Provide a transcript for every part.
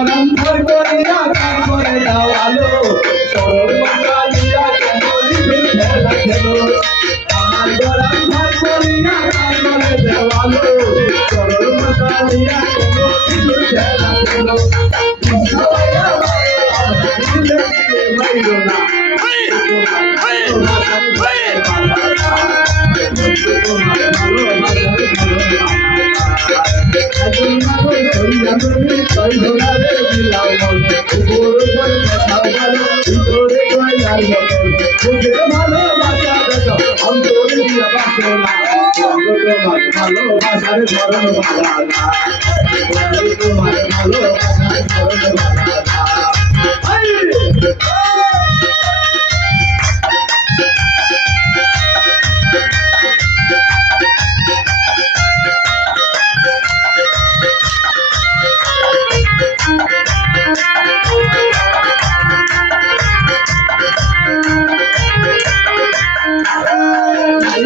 গরম ভর করিয়া তারপরে দাও আলো সরল কালিয়া কেমন খেলা খেলো আমার গরম ভর করিয়া তারপরে দাও আলো সরল কালিয়া কেমন খেলা খেলো ভালোবাসার ধরন বালা তোমার ভালোবাসার ধরন বালা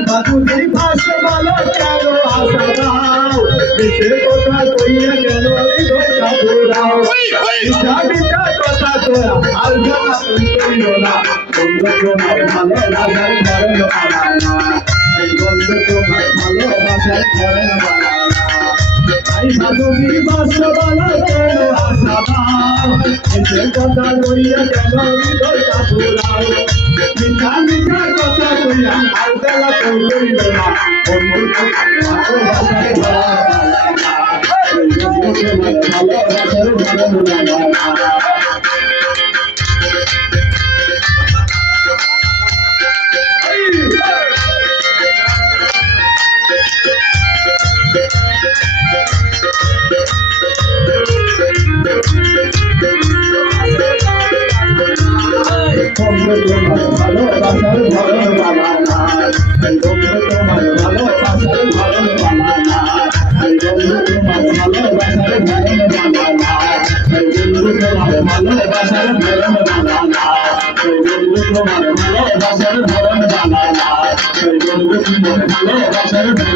বাবুদের ভাষা বলো কেন আশা দাও দেশে কথা কইয়া কেন কথা ঘুরাও বিটা বিটা কথা তোরা আলগা কইলো না বন্ধু তোমার ভালোবাসার ধরন বানানা বন্ধু তোমার ভালোবাসার ধরন বানানা আই বাবুদের ভাষা বলো কেন আশা দাও দেশে কথা কইয়া কেন কথা ঘুরাও মিঠা মিঠা কথা কইয়া আলগা কইলো না বন্ধু তোমার ভালোবাসার ধরন বানানা ভালোবাসার ধরন বানানা বন্ধু তোমার ভালোবাসার ধরন বানানা বন্ধু তোমার ভালোবাসার ধরন বানানা বন্ধু তোমার ভালোবাসার ধরন বানানা বন্ধু তোমার ভালোবাসার ধরন বানানা বন্ধু তোমার ভালোবাসার ধরন